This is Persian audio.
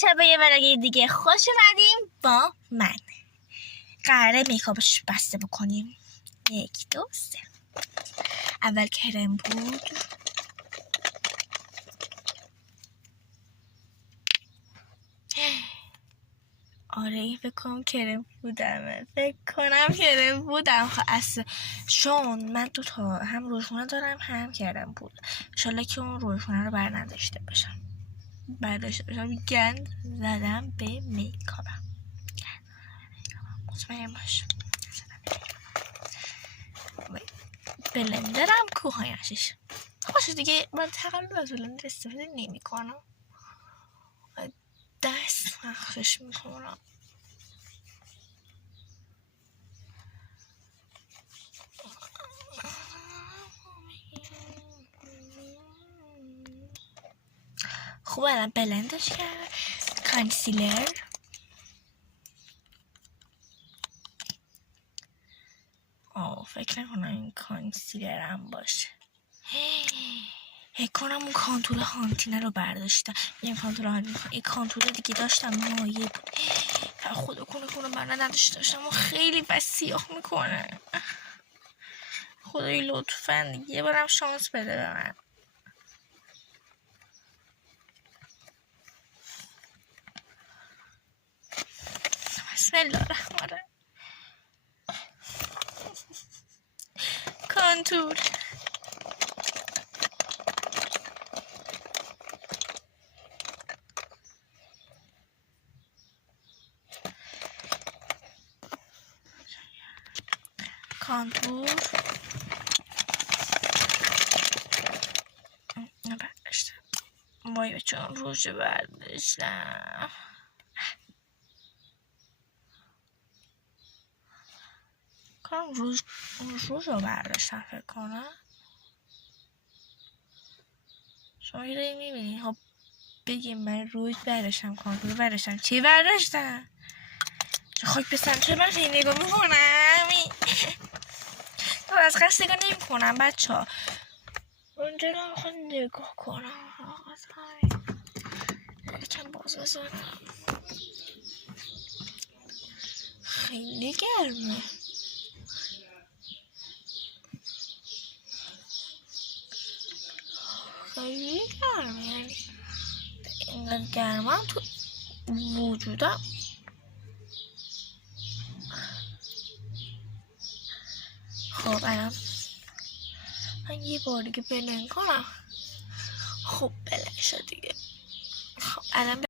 شب یه برای دیگه خوش اومدیم با من. قراره میکاپش بسته بکنیم. 1 2 3. اول کرم بود. آره فکر کنم کرم بودم خب اصلا چون من 2 تا هم روشونه دارم هم کرم بود. انشالله که اون روشونه رو برداشته باشم گند زدم به میکاپم. مطمئن باش بلندرم کوهایشش باشه دیگه. من تقریبا از بلندر استفاده نمی کنم، دست مخشش میکنم. خوب الان بلندش کرد. کانسیلر فکر نکنم این کانسیلرم باشه. کنم اون کانتور هانتینه رو برداشتم. این کانتور هانتینه این کانتور دیگه داشتم مایه بود. خدا کنه من نداشتم و خیلی بس سیاه میکنه. خدای لطفاً یه بارم شانس بده به من. بسم الله الرحمن الرحیم. کانتور برداشتم. وای چون روژ برداشتم. کنم روژ رو برداشتم فکر کنم. شما یه میبینی ها بگیم من روژ برداشتم کانتور برداشتم. چی برداشتم؟ چه خاک بسن چه من خیلی نگاه میکنم. تو از قصد نگاه نمی کنم بچه ها. اونجا رو میخوام نگاه کنم. یکم باز بزنم. خیلی گرمه. خیلی گرمه یعنی اینقدر گرمم تو وجودم. خب الان من یه بار دیگه بلند کنم. خب بلند شد دیگه. خب الان